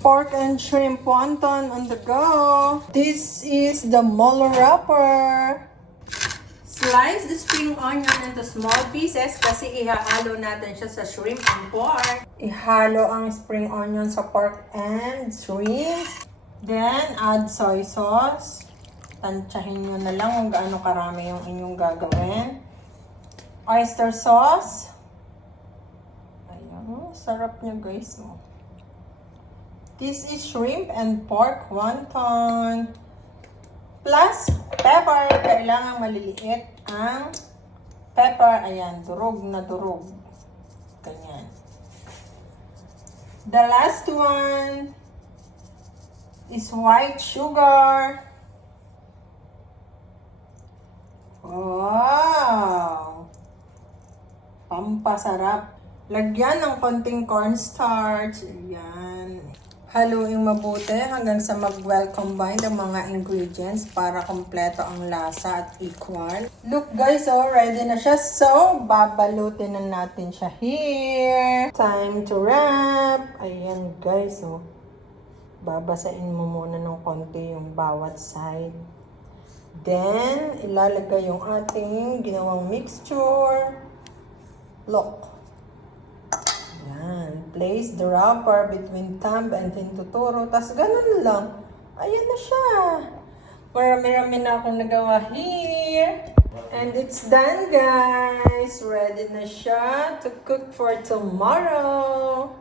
Pork and shrimp wonton on the go. This is the molo wrapper. Slice the spring onion into small pieces kasi ihahalo natin siya sa shrimp and pork. Ihalo ang spring onion sa pork and shrimp. Then, add soy sauce. Tansyahin nyo na lang kung gaano karami yung inyong gagawin. Oyster sauce. Ayan, sarap niya guys. This is shrimp and pork wonton. Plus, pepper. Kailangan maliliit ang pepper. Ayan, durog na durog. Ganyan. The last one is white sugar. Wow! Pampasarap. Lagyan ng konting cornstarch. Ayan. Haluin mabuti hanggang sa mag-well combine ang mga ingredients para kompleto ang lasa at equal. Look guys, oh, ready na siya. So, babalutin na natin siya here. Time to wrap. Ayan guys, oh. Babasain mo muna ng konti yung bawat side. Then, ilalagay yung ating ginawang mixture. Look. Yan. Place the wrapper between thumb and hintuturo. Tapos, ganun lang. Ayan na siya. Marami-rami na akong nagawa here. And it's done, guys. Ready na siya to cook for tomorrow.